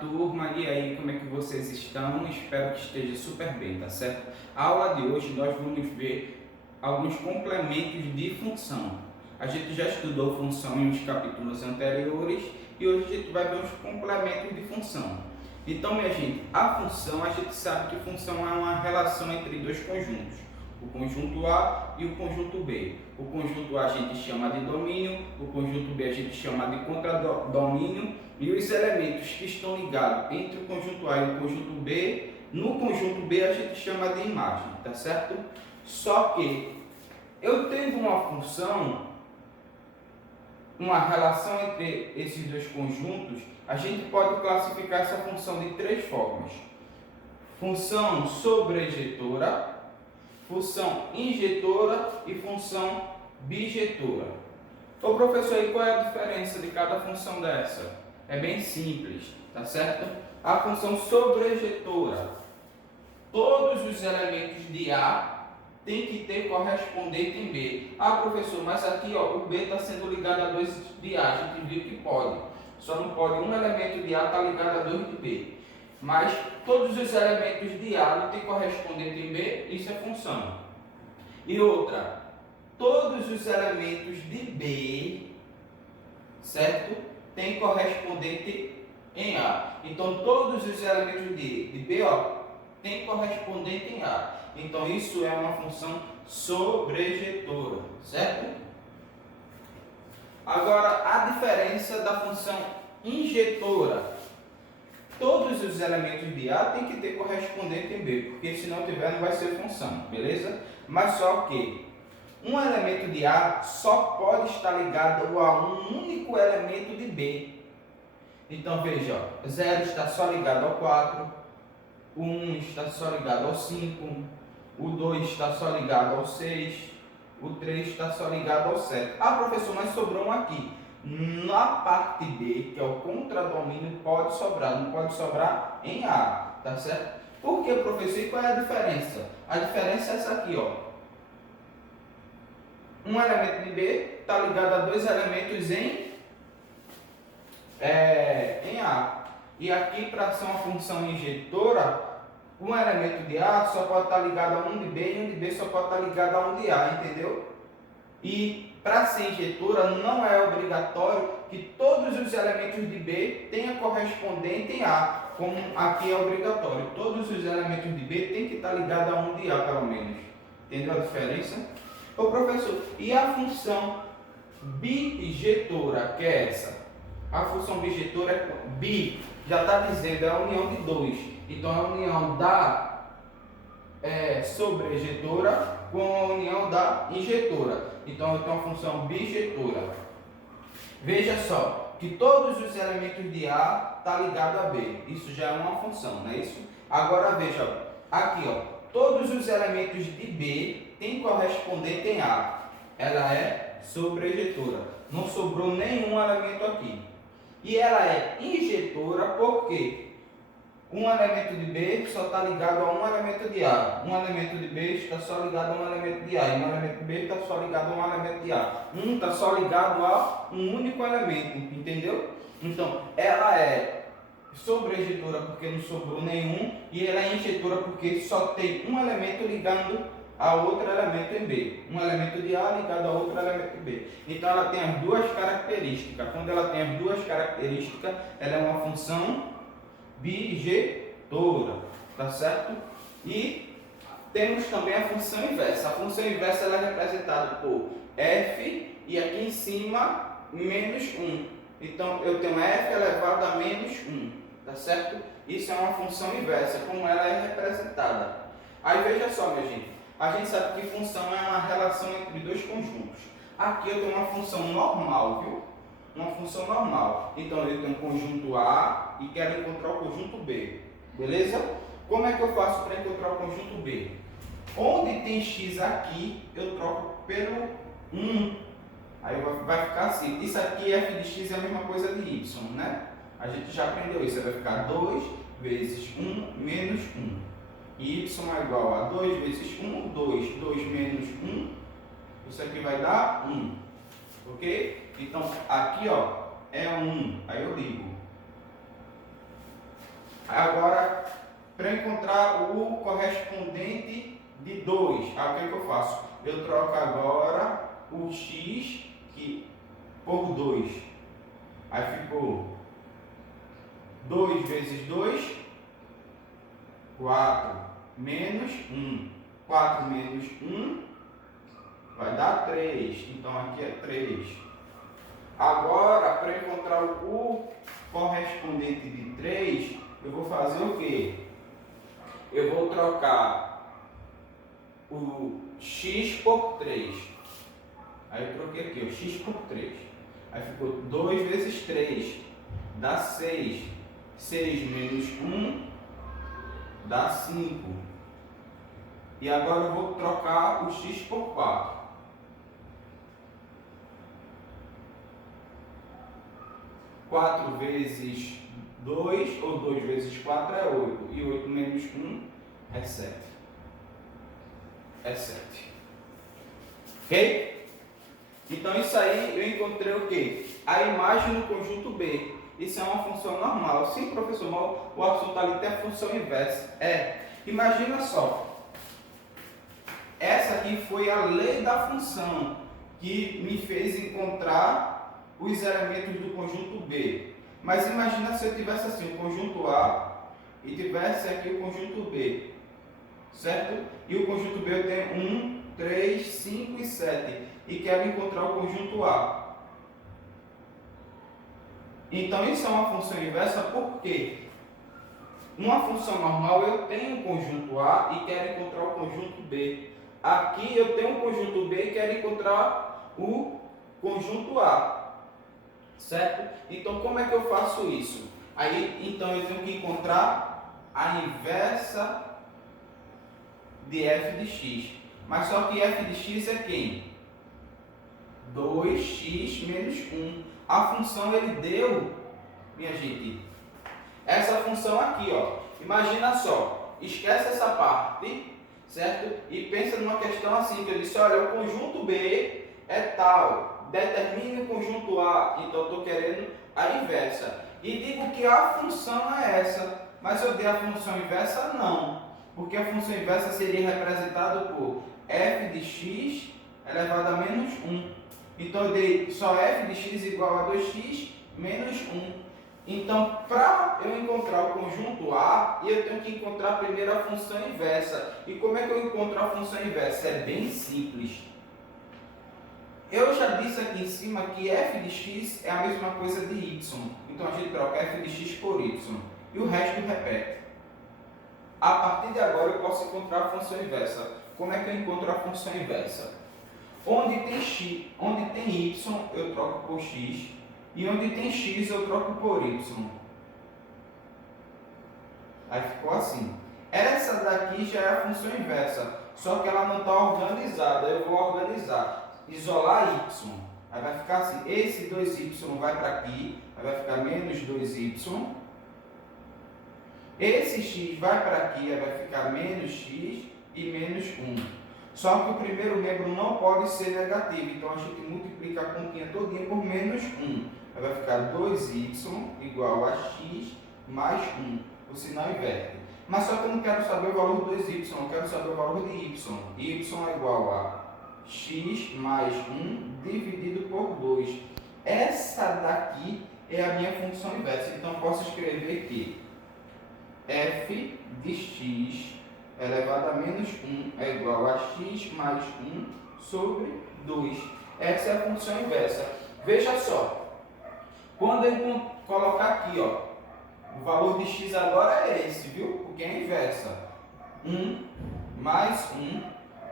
turma, e aí, como é que vocês estão? Espero que esteja super bem, tá certo? A aula de hoje nós vamos ver alguns complementos de função. A gente já estudou função em uns capítulos anteriores e hoje a gente vai ver os complementos de função. Então, minha gente, a função, a gente sabe que função é uma relação entre dois conjuntos, o conjunto A e o conjunto B. O conjunto A a gente chama de domínio, o conjunto B a gente chama de contradomínio, e os elementos que estão ligados entre o conjunto A e o conjunto B, no conjunto B a gente chama de imagem, tá certo? Só que eu tendo uma função, uma relação entre esses dois conjuntos, a gente pode classificar essa função de três formas: função sobrejetora, função injetora e função bijetora. Ô professor, e qual é a diferença de cada função dessa? É bem simples, tá certo? A função sobrejetora, todos os elementos de A tem que ter correspondente em B. Ah, professor, mas aqui ó, o B está sendo ligado a 2 de A, a gente viu que pode. Só não pode um elemento de A estar ligado a 2 de B. Mas todos os elementos de A não tem correspondente em B, isso é função. E outra, todos os elementos de B, certo? Tem correspondente em A. Então todos os elementos de B, ó, tem correspondente em A. Então isso é uma função sobrejetora, certo? Agora a diferença da função injetora. Todos os elementos de A tem que ter correspondente em B, porque se não tiver não vai ser função, beleza? Mas só que um elemento de A só pode estar ligado a um único elemento de B. Então veja, ó, 0 está só ligado ao 4, o 1 está só ligado ao 5, o 2 está só ligado ao 6, o 3 está só ligado ao 7. Ah, professor, mas sobrou um aqui. Na parte B, que é o contradomínio, pode sobrar, não pode sobrar em A, tá certo? Por que, professor? E qual é a diferença? A diferença é essa aqui, ó. Um elemento de B está ligado a dois elementos em A. E aqui, para ser uma função injetora, um elemento de A só pode estar ligado a um de B e um de B só pode estar ligado a um de A, entendeu? E para ser injetora não é obrigatório que todos os elementos de B tenham correspondente em A, como aqui é obrigatório. Todos os elementos de B têm que estar ligados a um de A, pelo menos. Entendeu a diferença? Ô professor, e a função bijetora, que é essa? A função bijetora é bi, já está dizendo, é a união de dois. Então, a união da sobrejetora com a união da injetora. Então, eu tenho uma função bijetora. Veja só, que todos os elementos de A estão ligados a B. Isso já é uma função, não é isso? Agora, veja, aqui, ó, todos os elementos de B têm correspondente em A. Ela é sobrejetora. Não sobrou nenhum elemento aqui. E ela é injetora porque um elemento de B só está ligado a um elemento de A. Um elemento de B está só ligado a um elemento de A. E um elemento de B está só ligado a um elemento de A. Um está só ligado a um único elemento. Entendeu? Então, ela é sobrejetora porque não sobrou nenhum. E ela é injetora porque só tem um elemento ligando a outro elemento em B. Um elemento de A ligado a outro elemento de B. Então ela tem as duas características. Quando ela tem as duas características, ela é uma função bijetora, tá certo? E temos também a função inversa. A função inversa ela é representada por f e aqui em cima menos 1. Então eu tenho f elevado a menos 1, tá certo? Isso é uma função inversa, como ela é representada. Aí veja só, minha gente. A gente sabe que função é uma relação entre dois conjuntos. Aqui eu tenho uma função normal, viu? Uma função normal. Então eu tenho um conjunto A e quero encontrar o conjunto B. Beleza? Como é que eu faço para encontrar o conjunto B? Onde tem x aqui, eu troco pelo 1. Aí vai ficar assim. Isso aqui, f de x, é a mesma coisa de y, né? A gente já aprendeu isso. Vai ficar 2 vezes 1 menos 1. Y é igual a 2 vezes 1, 2. 2 menos 1, isso aqui vai dar 1. Ok? Então, aqui ó, é 1. Aí eu ligo. Agora, para encontrar o correspondente de 2, o que eu faço? Eu troco agora o x por 2. Aí ficou 2 vezes 2, 4 menos 1. 4 menos 1 vai dar 3. Então aqui é 3. Agora, para encontrar o correspondente de 3, eu vou fazer o quê? Eu vou trocar o x por 3. Aí eu troquei aqui, o x por 3. Aí ficou 2 vezes 3, dá 6. 6 menos 1 dá 5. E agora eu vou trocar o x por 4. 4 vezes 2, ou 2 vezes 4 é 8. E 8 menos 1 é 7. É 7. Ok? Então isso aí eu encontrei o quê? A imagem no conjunto B. Isso é uma função normal. Sim, professor, mas o assunto ali tem a função inversa. Imagina só. Essa aqui foi a lei da função que me fez encontrar os elementos do conjunto B. Mas imagina se eu tivesse assim o conjunto A e tivesse aqui o conjunto B. Certo? E o conjunto B eu tenho 1, 3, 5 e 7. E quero encontrar o conjunto A. Então isso é uma função inversa porque uma função normal eu tenho um conjunto A e quero encontrar o conjunto B. Aqui eu tenho um conjunto B e quero encontrar o conjunto A. Certo? Então como é que eu faço isso? Aí então eu tenho que encontrar a inversa de f de x. Mas só que f de x é quem? 2x menos 1. A função ele deu, minha gente, essa função aqui, ó. Imagina só, esquece essa parte, certo? E pensa numa questão assim, que eu disse, olha, o conjunto B é tal, determine o conjunto A, então eu estou querendo a inversa. E digo que a função é essa, mas eu dei a função inversa? Não, porque a função inversa seria representada por f de x elevado a menos 1. Então eu dei só f de x igual a 2x menos 1. Então, para eu encontrar o conjunto A, eu tenho que encontrar primeiro a função inversa. E como é que eu encontro a função inversa? É bem simples. Eu já disse aqui em cima que f de x é a mesma coisa de y. Então a gente troca f de x por y. E o resto repete. A partir de agora eu posso encontrar a função inversa. Como é que eu encontro a função inversa? Onde tem y, eu troco por x, e onde tem x, eu troco por y. Aí ficou assim. Essa daqui já é a função inversa, só que ela não está organizada. Eu vou organizar, isolar y. Aí vai ficar assim, esse 2y vai para aqui, aí vai ficar menos 2y. Esse x vai para aqui, aí vai ficar menos x e menos 1. Só que o primeiro membro não pode ser negativo, então a gente multiplica a continha todinha por menos 1. Aí vai ficar 2y igual a x mais 1. O sinal inverte. Mas só que eu não quero saber o valor do 2y, eu quero saber o valor de y. Y é igual a x mais 1 dividido por 2. Essa daqui é a minha função inversa. Então eu posso escrever que f de x elevado a menos 1 é igual a x mais 1 sobre 2. Essa é a função inversa. Veja só, quando eu colocar aqui, ó, o valor de x agora é esse, viu? Porque é a inversa. 1 mais 1,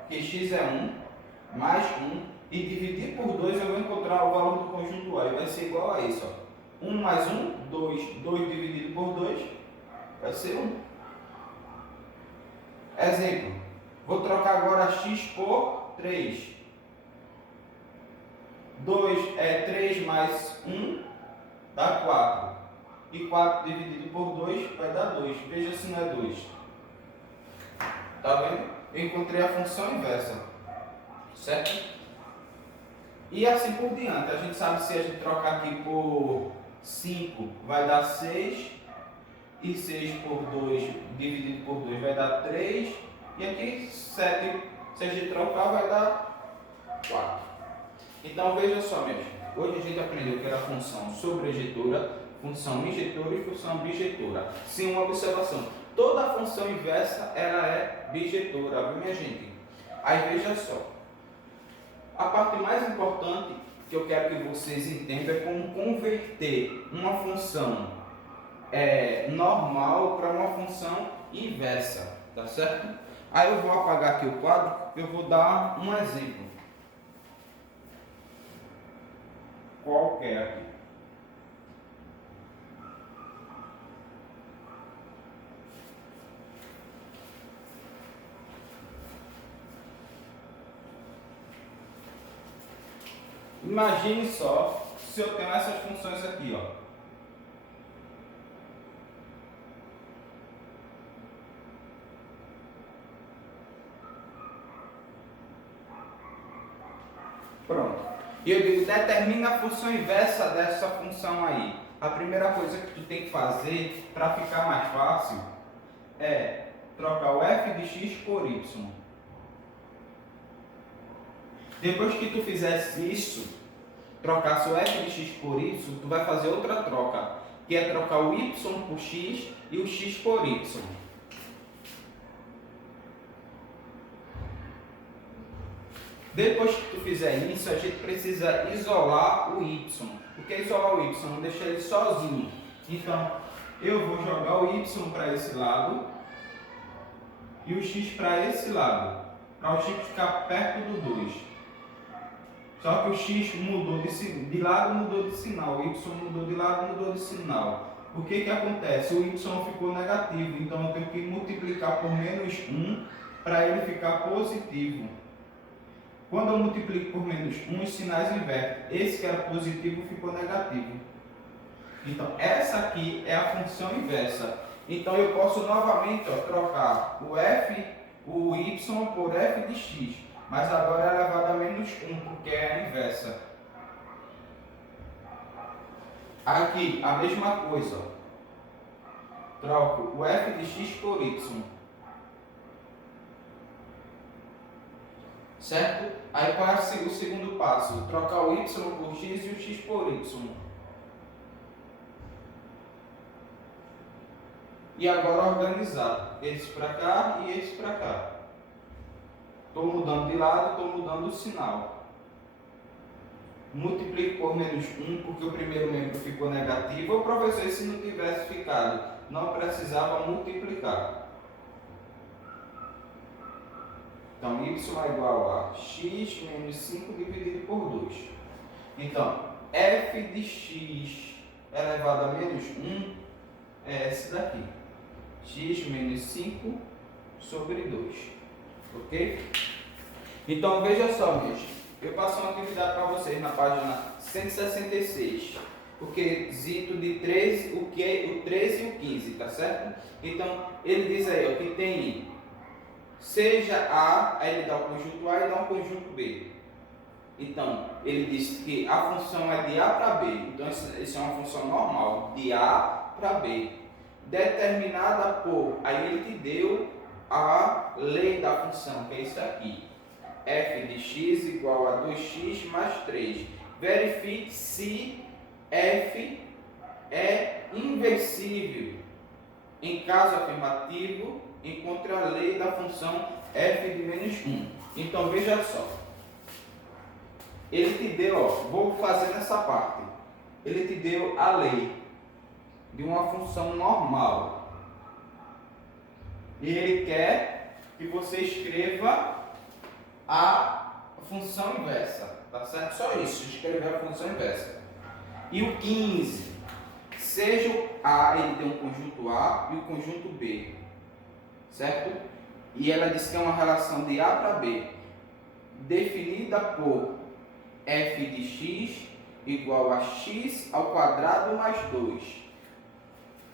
que x é 1, mais 1, e dividir por 2 eu vou encontrar o valor do conjunto A, e vai ser igual a isso, ó. 1 mais 1, 2. 2 dividido por 2 vai ser 1. Exemplo, vou trocar agora x por 3. 3 mais 1 dá 4. E 4 dividido por 2 vai dar 2. Veja se não é 2. Tá vendo? Eu encontrei a função inversa. Certo? E assim por diante. A gente sabe se a gente trocar aqui por 5 vai dar 6. e 6 por 2 dividido por 2 vai dar 3. E aqui 7, se a gente trocar, vai dar 4. Então veja só, meus. Hoje a gente aprendeu que era função sobrejetora, função injetora e função bijetora. Sim, uma observação. Toda função inversa ela é bijetora, viu, minha gente? Aí veja só. A parte mais importante que eu quero que vocês entendam é como converter uma função normal para uma função inversa, tá certo? Aí eu vou apagar aqui o quadro, eu vou dar um exemplo qualquer aqui. Imagine só se eu tenho essas funções aqui, ó. Pronto. E eu digo, determina a função inversa dessa função aí. A primeira coisa que tu tem que fazer para ficar mais fácil é trocar o f de x por y. Depois que tu fizesse isso, trocasse o f de x por y, tu vai fazer outra troca, que é trocar o y por x e o x por y. Depois que tu fizer isso, a gente precisa isolar o y. O que é isolar o y? Não deixar ele sozinho. Então, eu vou jogar o y para esse lado e o x para esse lado, para o x ficar perto do 2. Só que o x mudou de lado, mudou de sinal, o y mudou de lado, mudou de sinal. O que que acontece? O y ficou negativo, então eu tenho que multiplicar por menos 1 para ele ficar positivo. Quando eu multiplico por menos 1, os sinais invertem. Esse que era positivo ficou negativo. Então, essa aqui é a função inversa. Então, eu posso novamente trocar o y por f de x. Mas agora é elevado a menos 1, porque é a inversa. Aqui, a mesma coisa. Troco o f de x por y. Certo? Aí qual é o segundo passo? Trocar o y por x e o x por y. E agora organizar esse para cá e esse para cá. Estou mudando de lado, estou mudando o sinal. Multiplico por menos 1, porque o primeiro membro ficou negativo. O professor, se não tivesse ficado, não precisava multiplicar. Então, y é igual a x menos 5 dividido por 2. Então, f de x elevado a menos 1 é esse daqui. X menos 5 sobre 2. Ok? Então, veja só, meus. Eu passo uma atividade para vocês na página 166. O quesito de 13, o 13 e o 15, tá certo? Então, ele diz aí, ó, que tem seja A, aí ele dá o conjunto A e dá um conjunto B. Então, ele diz que a função é de A para B. Então, isso é uma função normal, de A para B. Determinada por, aí ele te deu a lei da função, que é isso aqui. F de x igual a 2x mais 3. Verifique se F é inversível. Em caso afirmativo, encontre a lei da função f de menos 1. Então, veja só. Ele te deu, ó, vou fazer nessa parte. Ele te deu a lei de uma função normal. E ele quer que você escreva a função inversa. Tá certo? Só isso, escrever a função inversa. E o 15. Seja o A, ele tem um conjunto A e o conjunto B. Certo? E ela diz que é uma relação de A para B, definida por f de x igual a x ao quadrado mais 2.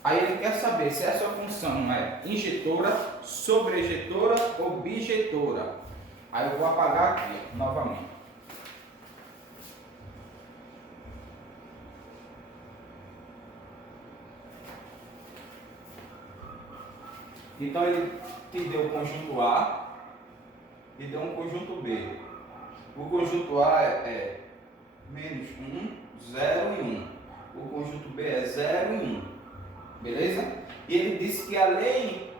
Aí ele quer saber se essa função é injetora, sobrejetora ou bijetora. Aí eu vou apagar aqui, ó, novamente. Então ele te deu o conjunto A e deu um conjunto B. O conjunto A é menos 1, 0 e 1. O conjunto B é 0 e 1. Beleza? E ele disse que a lei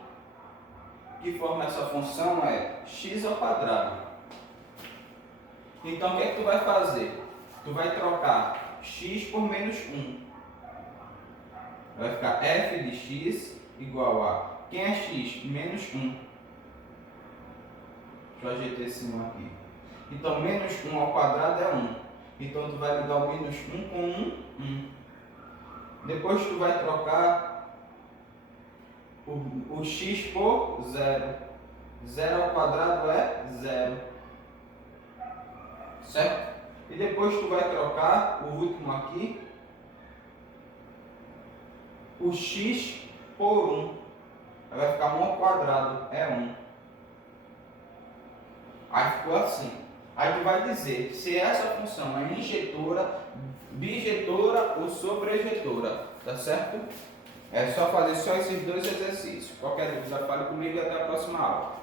que forma essa função é x ao quadrado. Então o que é que tu vai fazer? Tu vai trocar x por menos 1. Vai ficar f de x igual a... Quem é x? Menos 1. Deixa eu ajeitar esse 1 aqui. Então, menos 1 ao quadrado é 1. Então, tu vai ligar o menos 1 com 1. Depois, tu vai trocar o x por 0. 0 ao quadrado é 0. Certo? E depois, tu vai trocar o último aqui, o x por 1. Aí vai ficar 1 ao quadrado é 1. Aí ficou assim. Aí tu vai dizer se essa função é injetora, bijetora ou sobrejetora, tá certo? É só fazer só esses dois exercícios. Qualquer dúvida, fale comigo e até a próxima aula.